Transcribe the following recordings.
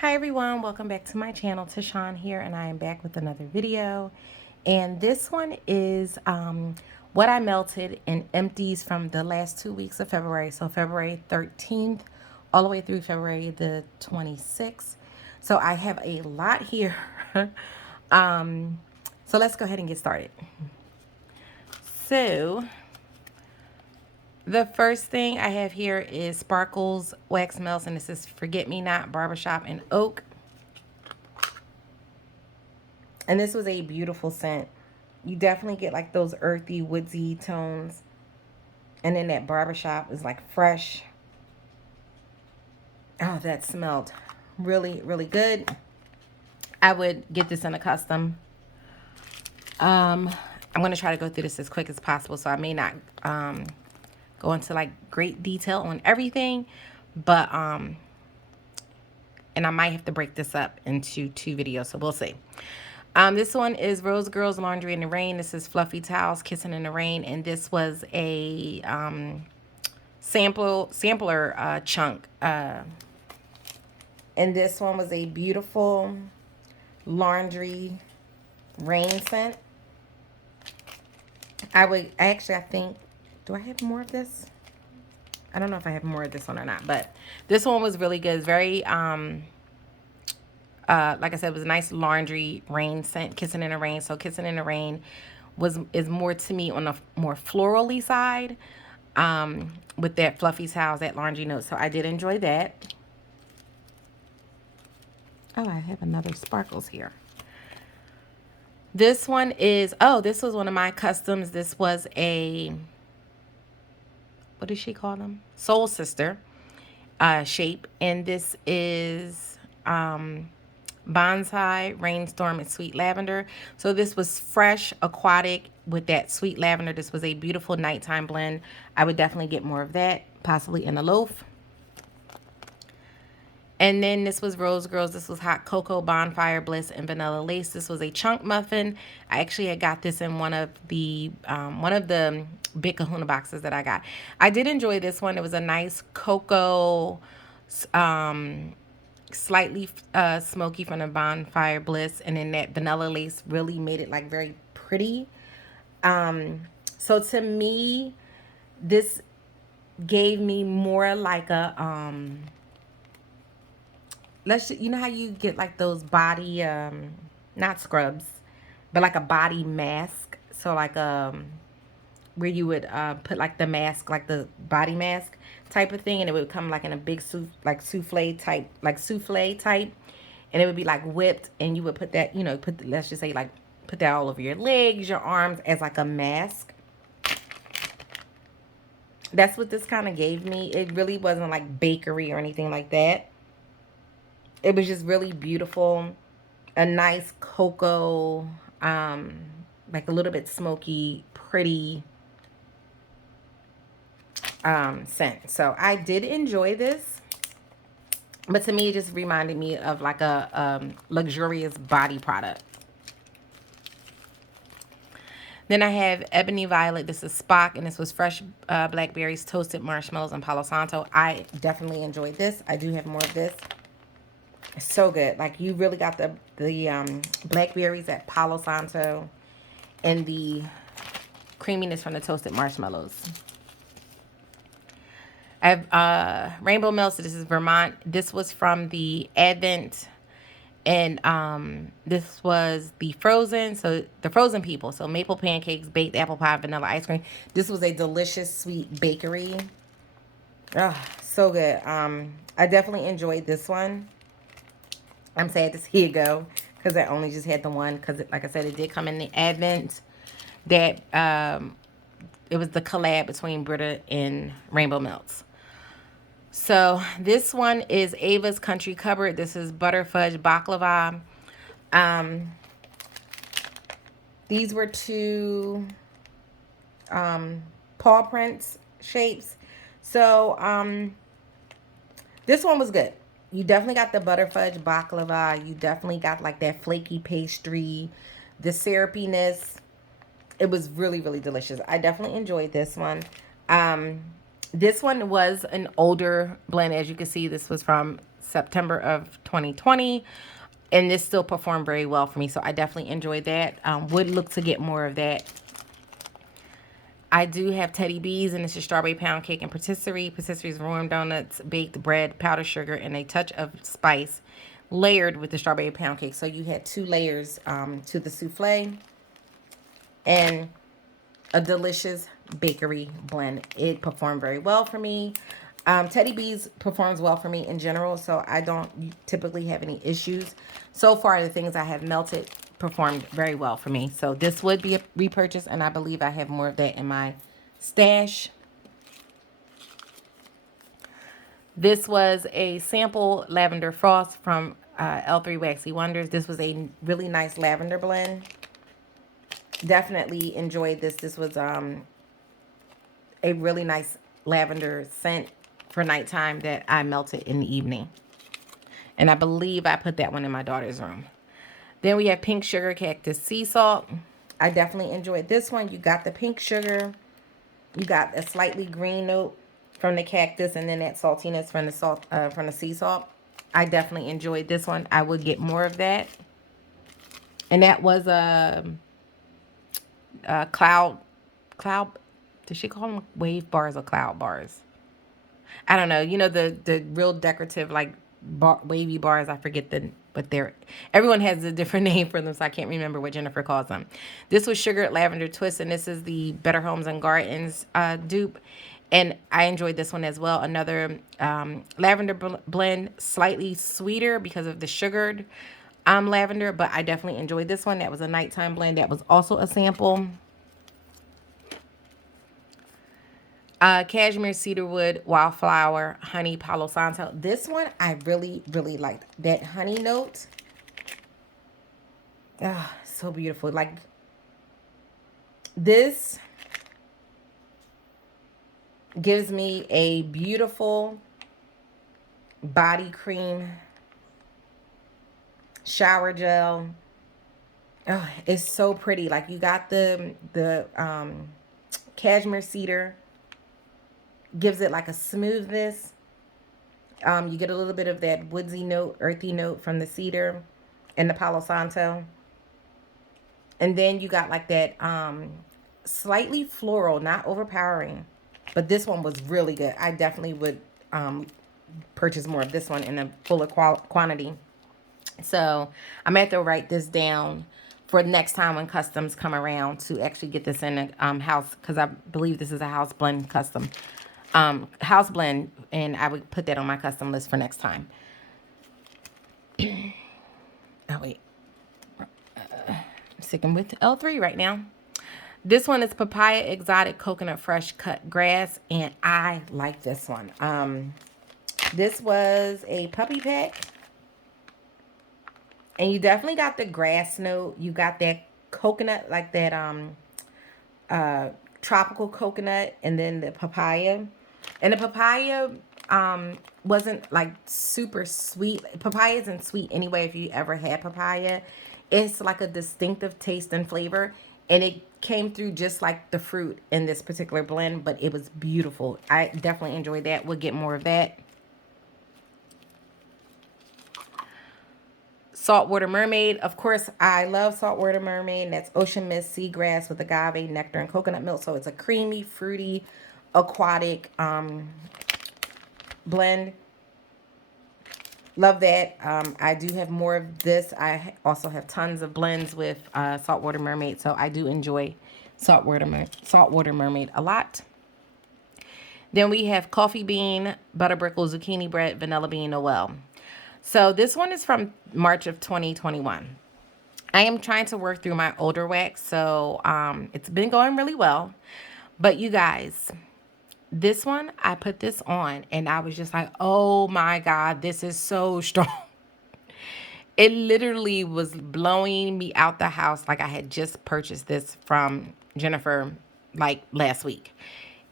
Hi everyone, welcome back to my channel. Tashawn here, and I am back with another video. And this one is what I melted in empties from the last 2 weeks of February. So February 13th all the way through February the 26th. So I have a lot here. So let's go ahead and get started. So the first thing I have here is Sparkles Wax Melts, and this is Forget Me Not Barbershop and Oak. And this was a beautiful scent. You definitely get like those earthy, woodsy tones. And then that barbershop is like fresh. Oh, that smelled really, really good. I would get this in a custom. I'm going to try to go through this as quick as possible, so I may not go into like great detail on everything. But, and I might have to break this up into 2 videos, so we'll see. This one is Rose Girls Laundry in the Rain. This is Fluffy Towels Kissing in the Rain. And this was a sampler chunk. And this one was a beautiful laundry rain scent. I think, do I have more of this? I don't know if I have more of this one or not. But this one was really good. It's very... like I said, it was a nice laundry rain scent, Kissing in the Rain. So Kissing in the Rain is more to me on the more florally side, with that fluffy towels, that laundry note. So I did enjoy that. Oh, I have another Sparkles here. This one is, this was one of my customs. This was a, what does she call them? Soul Sister shape. And this is Bonsai, Rainstorm, and Sweet Lavender. So this was fresh, aquatic with that sweet lavender. This was a beautiful nighttime blend. I would definitely get more of that, possibly in a loaf. And then this was Rose Girls. This was Hot Cocoa, Bonfire Bliss, and Vanilla Lace. This was a chunk muffin. I actually had got this in one of the Big Kahuna boxes that I got. I did enjoy this one. It was a nice cocoa, slightly smoky from the Bonfire Bliss, and then that Vanilla Lace really made it like very pretty. So to me, this gave me more like a you know how you get like those body not scrubs, but like a body mask. So like where you would put like the mask, like the body mask type of thing, and it would come like in a big souffle type, and it would be like whipped, and you would put that, let's just say like put that all over your legs, your arms, as like a mask. That's what this kind of gave me. It really wasn't like bakery or anything like that. It was just really beautiful. A nice cocoa, like a little bit smoky, pretty scent. So I did enjoy this. But to me, it just reminded me of like a luxurious body product. Then I have Ebony Violet. This is Spock, and this was fresh blackberries, toasted marshmallows, and Palo Santo. I definitely enjoyed this. I do have more of this. It's so good. Like, you really got the blackberries at Palo Santo and the creaminess from the toasted marshmallows. I have Rainbow Melts. This is Vermont. This was from the Advent. And this was the frozen, so the frozen people. So maple pancakes, baked apple pie, vanilla ice cream. This was a delicious sweet bakery. Oh, so good. I definitely enjoyed this one. I'm sad to see it go because I only just had the one, because like I said, it did come in the Advent. That it was the collab between Brita and Rainbow Melts. So this one is Ava's Country Cupboard. This is Butter Fudge Baklava. These were 2 paw prints shapes. So this one was good. You definitely got the Butter Fudge Baklava. You definitely got like that flaky pastry, the syrupiness. It was really, really delicious. I definitely enjoyed this one. This one was an older blend. As you can see, this was from September of 2020. And this still performed very well for me. So I definitely enjoyed that. Would look to get more of that. I do have Teddy B's, and this is strawberry pound cake and patisserie. Patisserie's warm donuts, baked bread, powdered sugar, and a touch of spice layered with the strawberry pound cake. So you had 2 layers to the souffle and a delicious bakery blend. It performed very well for me. Teddy B's performs well for me in general, so I don't typically have any issues. So far, the things I have melted performed very well for me. So this would be a repurchase, and I believe I have more of that in my stash. This was a sample lavender frost from L3 Waxy Wonders. This was a really nice lavender blend. Definitely enjoyed this. This was a really nice lavender scent for nighttime that I melted in the evening. And I believe I put that one in my daughter's room. Then we have pink sugar cactus sea salt. I definitely enjoyed this one. You got the pink sugar. You got a slightly green note from the cactus, and then that saltiness from the salt from the sea salt. I definitely enjoyed this one. I would get more of that. And that was a cloud. Did she call them wave bars or cloud bars? I don't know. You know, the real decorative, like, wavy bars. I forget but they're, everyone has a different name for them, so I can't remember what Jennifer calls them. This was sugared lavender twist, and this is the Better Homes and Gardens dupe. And I enjoyed this one as well. Another lavender blend, slightly sweeter because of the sugared lavender, but I definitely enjoyed this one. That was a nighttime blend. That was also a sample. Cashmere, cedarwood, wildflower, honey, palo santo. This one I really, really liked. That honey note. Ah, so beautiful. Like, this gives me a beautiful body cream shower gel. Oh, it's so pretty. Like, you got the cashmere cedar. Gives it like a smoothness. You get a little bit of that woodsy note, earthy note from the cedar and the Palo Santo. And then you got like that slightly floral, not overpowering. But this one was really good. I definitely would purchase more of this one in a fuller quantity. So I'm going to have to write this down for next time when customs come around to actually get this in a house, because I believe this is a house blend custom. House blend, and I would put that on my custom list for next time. Oh, wait. I'm sticking with L3 right now. This one is Papaya Exotic Coconut Fresh Cut Grass, and I like this one. This was a puppy pack, and you definitely got the grass note. You got that coconut, like that tropical coconut, and then the papaya. And the papaya wasn't like super sweet. Papaya isn't sweet anyway. If you ever had papaya, it's like a distinctive taste and flavor, and it came through just like the fruit in this particular blend, but it was beautiful. I definitely enjoyed that. We'll get more of that. Saltwater Mermaid. Of course, I love Saltwater Mermaid. That's ocean mist, seagrass with agave, nectar, and coconut milk. So it's a creamy, fruity, aquatic blend. Love that. I do have more of this. I also have tons of blends with Saltwater Mermaid. So I do enjoy Saltwater Mermaid a lot. Then we have Coffee Bean, Butter Brickle, Zucchini Bread, Vanilla Bean, Noel. So this one is from March of 2021. I am trying to work through my older wax, so it's been going really well. But you guys, this one, I put this on, and I was just like, oh my God, this is so strong. It literally was blowing me out the house like I had just purchased this from Jennifer, like, last week.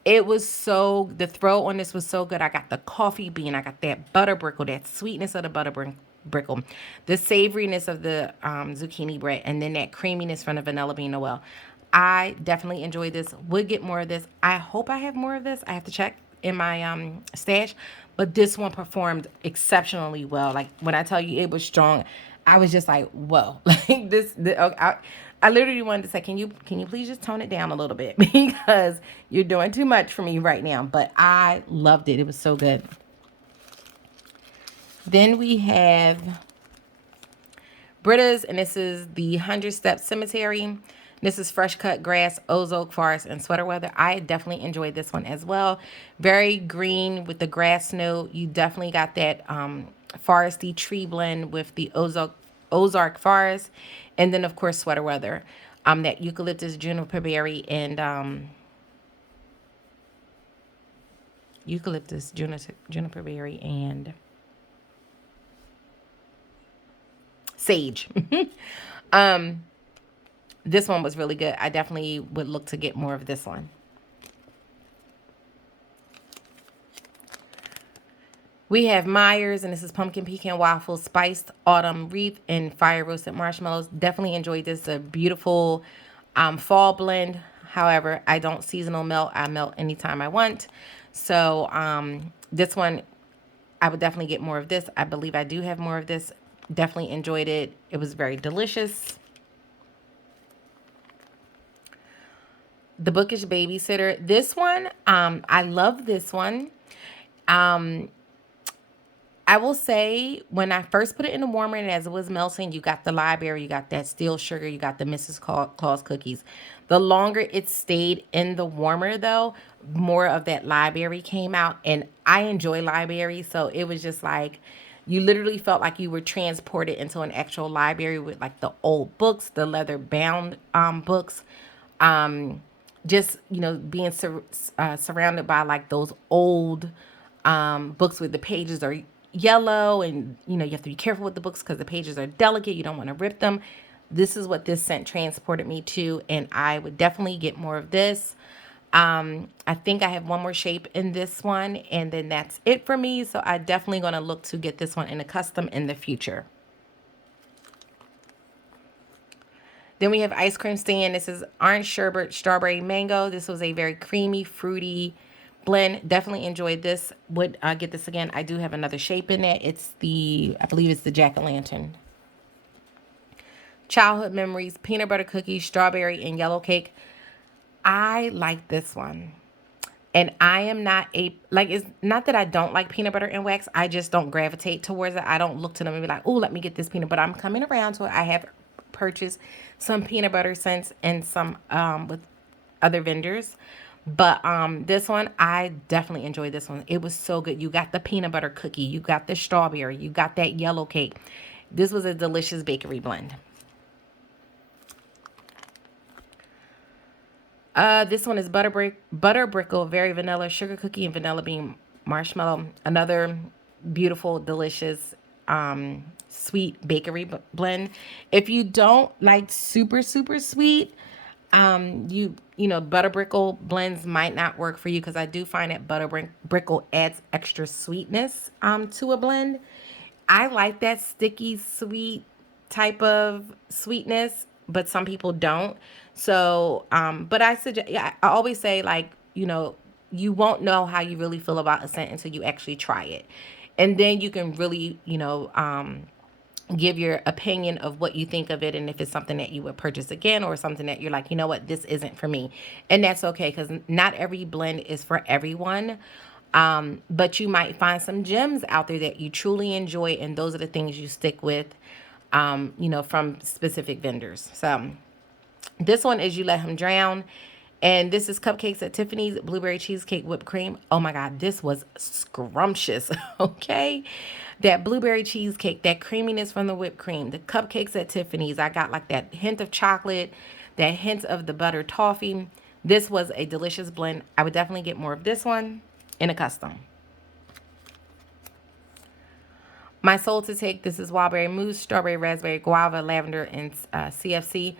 It was so, the throw on this was so good. I got the coffee bean. I got that butter brickle, that sweetness of the butter brickle, the savoriness of the zucchini bread, and then that creaminess from the vanilla bean Noel. I definitely enjoyed this. Would get more of this. I hope I have more of this. I have to check in my stash, but this one performed exceptionally well. Like when I tell you it was strong, I was just like, whoa. Like I literally wanted to say, can you please just tone it down a little bit because you're doing too much for me right now. But I loved it. It was so good. Then we have Britas, and this is the 100-Step Cemetery. This is fresh cut grass, ozone forest, and sweater weather. I definitely enjoyed this one as well. Very green with the grass note. You definitely got that foresty tree blend with the Ozark forest, and then of course sweater weather. That eucalyptus, juniper berry, and eucalyptus, juniper berry, and sage. This one was really good. I definitely would look to get more of this one. We have Myers, and this is pumpkin pecan waffles, spiced autumn wreath, and fire roasted marshmallows. Definitely enjoyed this. A beautiful fall blend. However, I don't seasonal melt. I melt anytime I want. So this one, I would definitely get more of this. I believe I do have more of this. Definitely enjoyed it. It was very delicious. The Bookish Babysitter. This one, I love this one. I will say when I first put it in the warmer and as it was melting, you got the library, you got that steel sugar, you got the Mrs. Claus cookies. The longer it stayed in the warmer though, more of that library came out, and I enjoy library. So it was just like, you literally felt like you were transported into an actual library with like the old books, the leather bound books. Just, being surrounded by like those old books with the pages are yellow, and you have to be careful with the books because the pages are delicate. You don't want to rip them. This is what this scent transported me to, and I would definitely get more of this. I think I have one more shape in this one, and then that's it for me. So I definitely going to look to get this one in a custom in the future. Then we have ice cream stand. This is orange sherbet, strawberry mango. This was a very creamy, fruity blend. Definitely enjoyed this. Would get this again. I do have another shape in it. I believe it's the jack-o'-lantern. Childhood memories, peanut butter cookies, strawberry, and yellow cake. I like this one. And I am not it's not that I don't like peanut butter and wax. I just don't gravitate towards it. I don't look to them and be like, oh, let me get this peanut butter. I'm coming around to it. I have purchased some peanut butter scents and some with other vendors. But this one, I definitely enjoyed this one. It was so good. You got the peanut butter cookie. You got the strawberry. You got that yellow cake. This was a delicious bakery blend. This one is butter brickle, very vanilla, sugar cookie, and vanilla bean marshmallow. Another beautiful, delicious, sweet bakery blend. If you don't like super, super sweet, butter brickle blends might not work for you, because I do find that butter brickle adds extra sweetness to a blend. I like that sticky sweet type of sweetness, but some people don't. So, but I suggest, yeah, I always say, like, you won't know how you really feel about a scent until you actually try it. And then you can really, give your opinion of what you think of it, and if it's something that you would purchase again, or something that you're like, you know what, this isn't for me. And that's okay, because not every blend is for everyone. But you might find some gems out there that you truly enjoy, and those are the things you stick with, from specific vendors. So this one is You Let Him Drown. And this is Cupcakes at Tiffany's, blueberry cheesecake whipped cream. Oh my God, this was scrumptious, okay? That blueberry cheesecake, that creaminess from the whipped cream, the cupcakes at Tiffany's. I got like that hint of chocolate, that hint of the buttered toffee. This was a delicious blend. I would definitely get more of this one in a custom. My Soul to Take, this is Wildberry Mousse, Strawberry, Raspberry, Guava, Lavender, and CFC.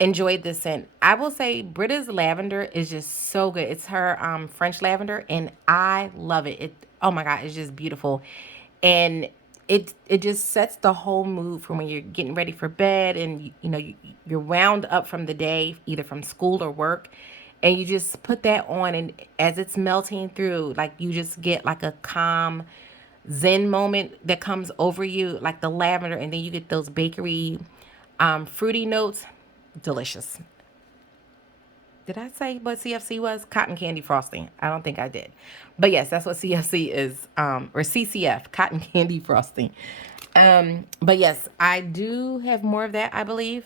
Enjoyed this scent. I will say Britta's lavender is just so good. It's her French lavender, and I love it. Oh my God, it's just beautiful. And it just sets the whole mood for when you're getting ready for bed, and you're wound up from the day, either from school or work, And you just put that on, and as it's melting through, like you just get like a calm zen moment that comes over you, like the lavender, and then you get those bakery fruity notes. Delicious. Did I say what CFC was? Cotton candy frosting. I don't think I did. But yes, that's what CFC is, or CCF, cotton candy frosting. But yes, I do have more of that, I believe,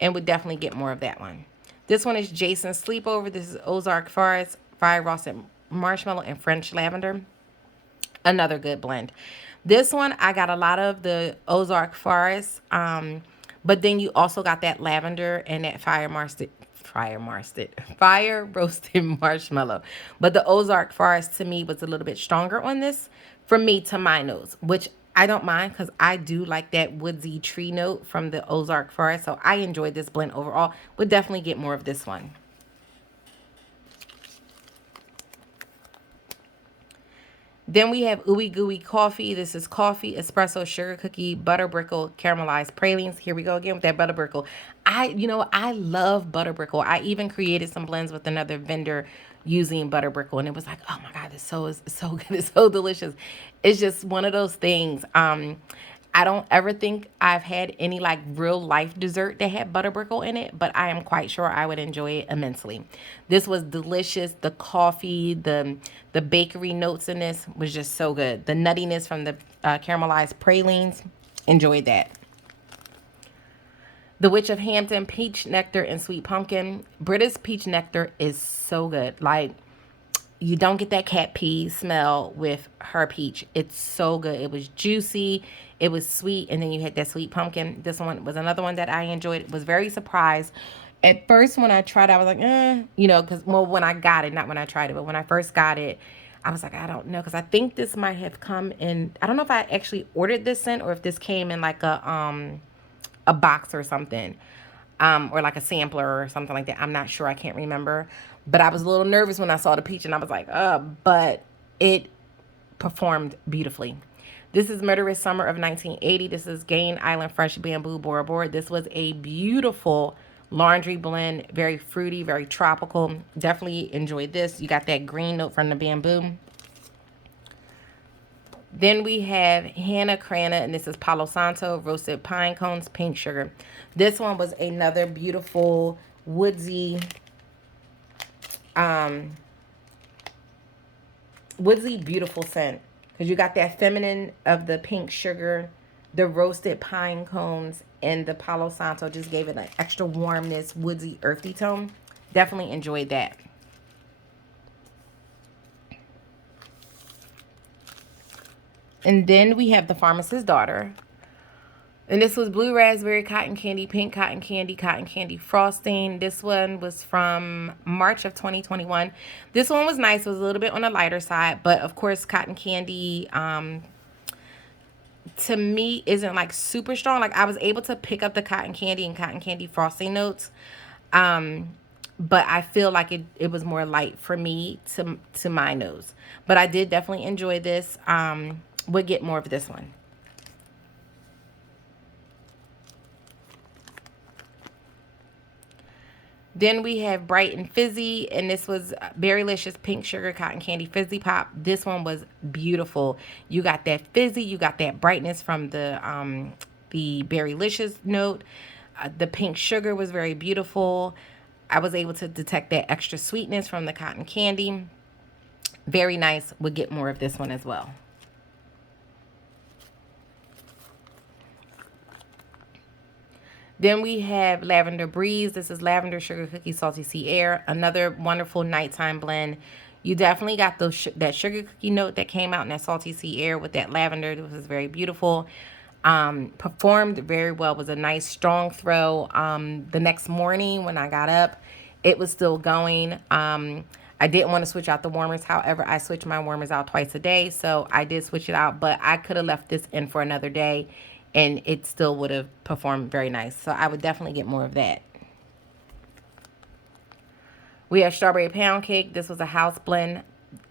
and would definitely get more of that one. This one is Jason's Sleepover. This is Ozark Forest, Fire Roasted Marshmallow, and French Lavender. Another good blend. This one, I got a lot of the Ozark Forest, but then you also got that lavender and that fire roasted marshmallow. But the Ozark Forest to me was a little bit stronger on this, for me, to my nose, which I don't mind because I do like that woodsy tree note from the Ozark Forest. So I enjoyed this blend overall. Would definitely get more of this one. Then we have Ooey Gooey Coffee. This is coffee, espresso, sugar cookie, butter brickle, caramelized pralines. Here we go again with that butter brickle. I love butter brickle. I even created some blends with another vendor using butter brickle, and it was like, oh my God, this is so good. It's so delicious. It's just one of those things. I don't ever think I've had any like real life dessert that had butter brickle in it, but I am quite sure I would enjoy it immensely. This was delicious. The coffee, the bakery notes in this was just so good. The nuttiness from the caramelized pralines, enjoyed that. The Witch of Hampton peach nectar and sweet pumpkin. Britas peach nectar is so good. Like, you don't get that cat pee smell with her peach. It's so good. It was juicy. It was sweet. And then you had that sweet pumpkin. This one was another one that I enjoyed. Was very surprised. At first, when I tried it, I was like, because, well, when I got it, not when I tried it, but when I first got it, I was like, I don't know. Because I think this might have come in, I don't know if I actually ordered this in or if this came in like a box or something, or like a sampler or something like that. I'm not sure. I can't remember. But I was a little nervous when I saw the peach, and I was like, but it performed beautifully. This is Murderous Summer of 1980. This is Gain Island Fresh Bamboo Bora Bora. This was a beautiful laundry blend, very fruity, very tropical. Definitely enjoyed this. You got that green note from the bamboo. Then we have Hana Chana, and this is Palo Santo, roasted pine cones, pink sugar. This one was another beautiful woodsy, beautiful scent. Because you got that feminine of the pink sugar, the roasted pine cones, and the Palo Santo just gave it an extra warmness, woodsy, earthy tone. Definitely enjoyed that. And then we have the Pharmacist Daughter. And this was blue raspberry, cotton candy, pink cotton candy frosting. This one was from March of 2021. This one was nice. It was a little bit on the lighter side. But, of course, cotton candy, to me, isn't, like, super strong. Like, I was able to pick up the cotton candy and cotton candy frosting notes. But I feel like it was more light for me to my nose. But I did definitely enjoy this. Would get more of this one. Then we have Bright and Fizzy, and this was Berrylicious Pink Sugar Cotton Candy Fizzy Pop. This one was beautiful. You got that fizzy, you got that brightness from the Berrylicious note. The pink sugar was very beautiful. I was able to detect that extra sweetness from the cotton candy. Very nice. Would get more of this one as well. Then we have Lavender Breeze. This is lavender, sugar cookie, salty sea air. Another wonderful nighttime blend. You definitely got that sugar cookie note that came out in that salty sea air with that lavender. This was very beautiful. Performed very well. Was a nice strong throw. The next morning when I got up, it was still going. I didn't want to switch out the warmers. However, I switch my warmers out twice a day. So I did switch it out, but I could have left this in for another day and it still would have performed very nice. So I would definitely get more of that. We have Strawberry Pound Cake. This was a house blend.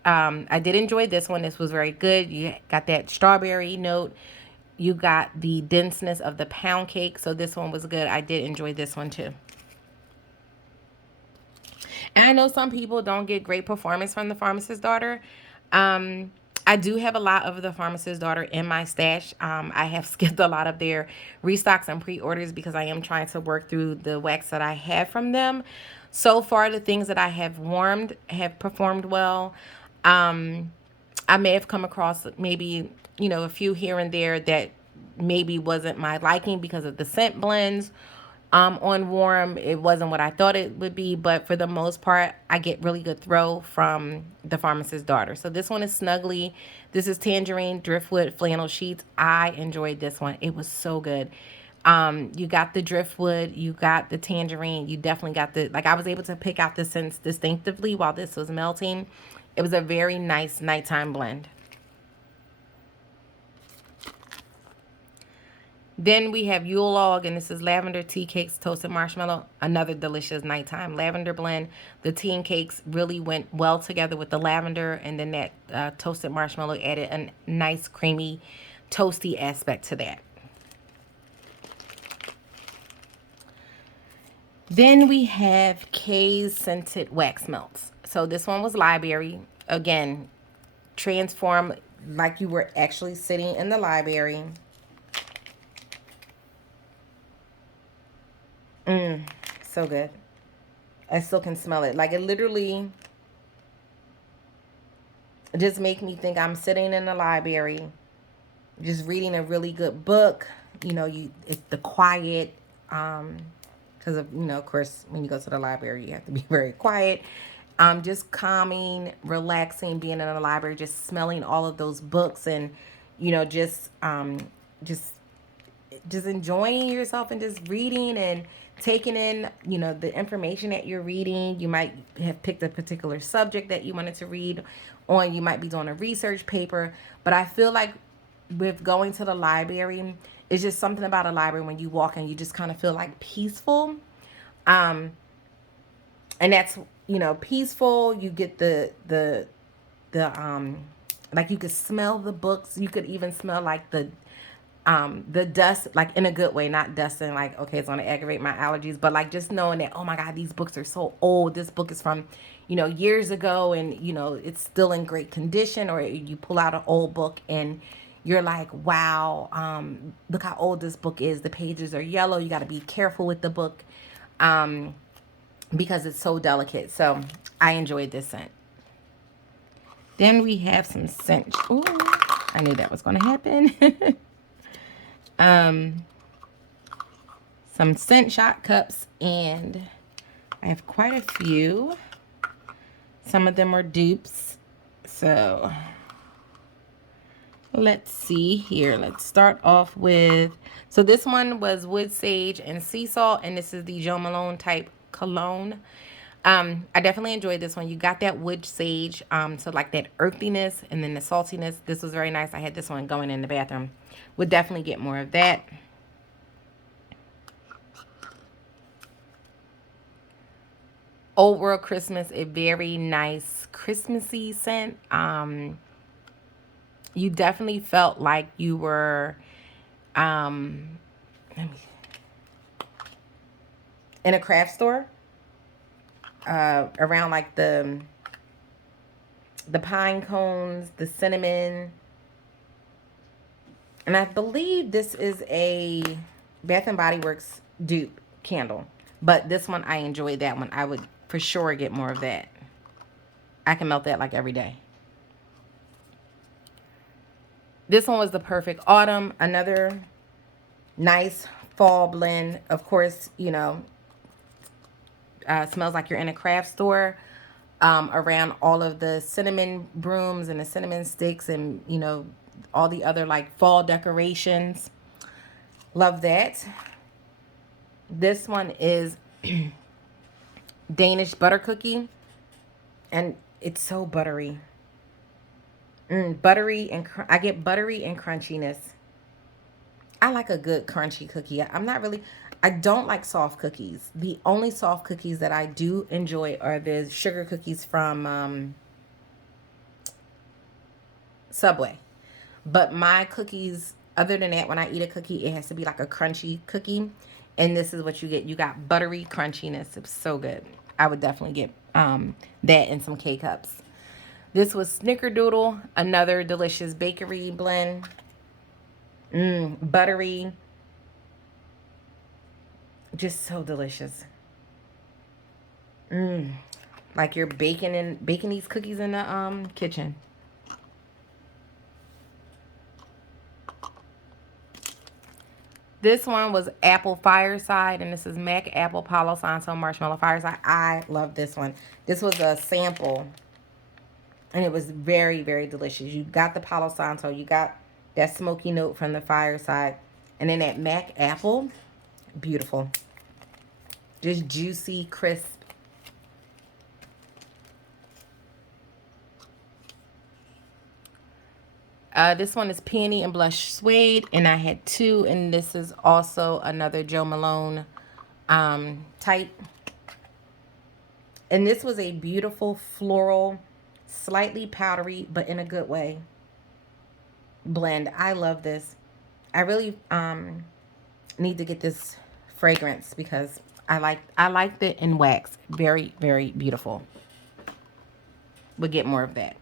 I did enjoy this one. This was very good. You got that strawberry note. You got the denseness of the pound cake. So this one was good. I did enjoy this one too. And I know some people don't get great performance from the Pharmacist Daughter. Um, I do have a lot of the Pharmacist Daughter in my stash. I have skipped a lot of their restocks and pre-orders because I am trying to work through the wax that I have from them. So far, the things that I have warmed have performed well. Um, I may have come across maybe, a few here and there that maybe wasn't my liking because of the scent blends. On warm, it wasn't what I thought it would be, but for the most part, I get really good throw from the Pharmacist Daughter. So this one is Snuggly. This is Tangerine Driftwood Flannel Sheets. I enjoyed this one. It was so good. You got the driftwood, you got the tangerine, you definitely got the, like, I was able to pick out the scents distinctively while this was melting. It was a very nice nighttime blend. Then we have Yule Log, and this is lavender tea cakes, toasted marshmallow. Another delicious nighttime lavender blend. The tea and cakes really went well together with the lavender, and then that toasted marshmallow added a nice creamy, toasty aspect to that. Then we have Kay's Scented Wax Melts. So this one was library. Again, transform like you were actually sitting in the library. So good. I still can smell it. Like, it literally just make me think I'm sitting in the library, just reading a really good book. It's the quiet, because of course, when you go to the library, you have to be very quiet. Just calming, relaxing, being in the library, just smelling all of those books, and just just enjoying yourself and just reading and taking in, the information that you're reading. You might have picked a particular subject that you wanted to read on. You might be doing a research paper. But I feel like with going to the library, it's just something about a library when you walk in, you just kind of feel like peaceful. Um, and that's, peaceful. You get the like, you could smell the books. You could even smell like the dust, like in a good way, not dusting like, okay, it's going to aggravate my allergies, but like just knowing that, oh my God, these books are so old. This book is from, years ago, and it's still in great condition. Or you pull out an old book and you're like, wow, look how old this book is. The pages are yellow. You got to be careful with the book, because it's so delicate. So I enjoyed this scent. Then we have some scent. Ooh, I knew that was going to happen. Some scent shot cups, and I have quite a few. Some of them are dupes. So let's see here. Let's start off with, so this one was wood sage and sea salt, and this is the Jo Malone type cologne. I definitely enjoyed this one. You got that wood sage, so like that earthiness, and then the saltiness. This was very nice. I had this one going in the bathroom. Would definitely get more of that. Old World Christmas, a very nice Christmassy scent. You definitely felt like you were in a craft store, around like the pine cones, the cinnamon. And I believe this is a Bath and Body Works dupe candle. But this one, I enjoyed that one. I would for sure get more of that. I can melt that like every day. This one was the Perfect Autumn. Another nice fall blend. Of course, smells like you're in a craft store, around all of the cinnamon brooms and the cinnamon sticks, and, all the other like fall decorations. Love that. This one is Danish butter cookie, and it's so buttery. Buttery, and I get buttery and crunchiness. I like a good crunchy cookie. I don't like soft cookies. The only soft cookies that I do enjoy are the sugar cookies from Subway. But my cookies, other than that, when I eat a cookie, it has to be like a crunchy cookie. And this is what you get. You got buttery crunchiness. It's so good. I would definitely get that and some K-Cups. This was Snickerdoodle, another delicious bakery blend. Buttery. Just so delicious. Like you're baking these cookies in the kitchen. This one was Apple Fireside, and this is Mac Apple Palo Santo Marshmallow Fireside. I love this one. This was a sample, and it was very, very delicious. You got the Palo Santo, you got that smoky note from the Fireside, and then that Mac Apple, beautiful. Just juicy, crisp. This one is Peony and Blush Suede, and I had two, and this is also another Joe Malone type. And this was a beautiful floral, slightly powdery, but in a good way, blend. I love this. I really need to get this fragrance because I liked it in wax. Very, very beautiful. We'll get more of that.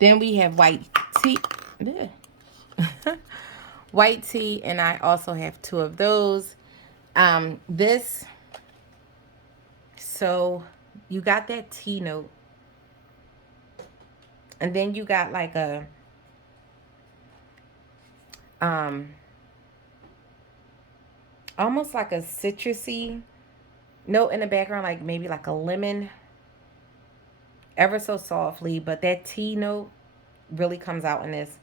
Then we have white tea. White tea, and I also have two of those. This, so you got that tea note, and then you got like a almost like a citrusy note in the background, like maybe like a lemon, ever so softly, but that tea note really comes out in this.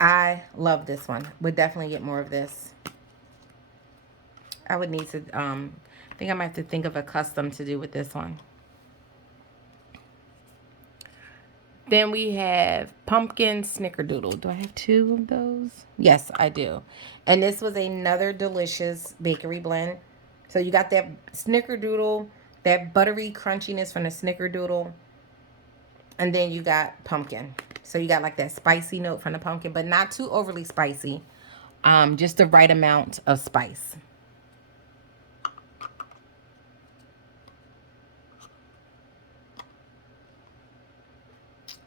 I love this one. Would definitely get more of this. I would need to, I think I might have to think of a custom to do with this one. Then we have Pumpkin Snickerdoodle. Do I have two of those? Yes, I do. And this was another delicious bakery blend. So you got that Snickerdoodle, that buttery crunchiness from the Snickerdoodle. And then you got pumpkin. So you got like that spicy note from the pumpkin, but not too overly spicy. Just the right amount of spice.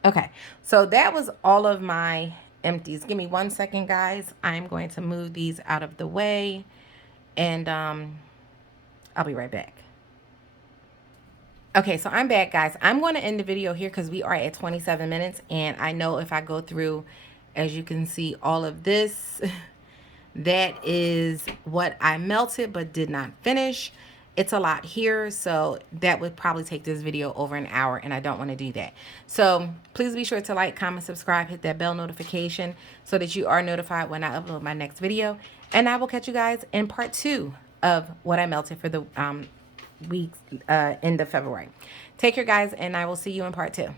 Okay, so that was all of my empties. Give me 1 second, guys. I'm going to move these out of the way, and I'll be right back. Okay, so I'm back, guys. I'm going to end the video here because we are at 27 minutes, and I know if I go through, as you can see, all of this, that is what I melted but did not finish. It's a lot here, so that would probably take this video over an hour, and I don't want to do that. So please be sure to like, comment, subscribe, hit that bell notification so that you are notified when I upload my next video. And I will catch you guys in part 2 of what I melted for the week end of February. Take care, guys, and I will see you in part 2.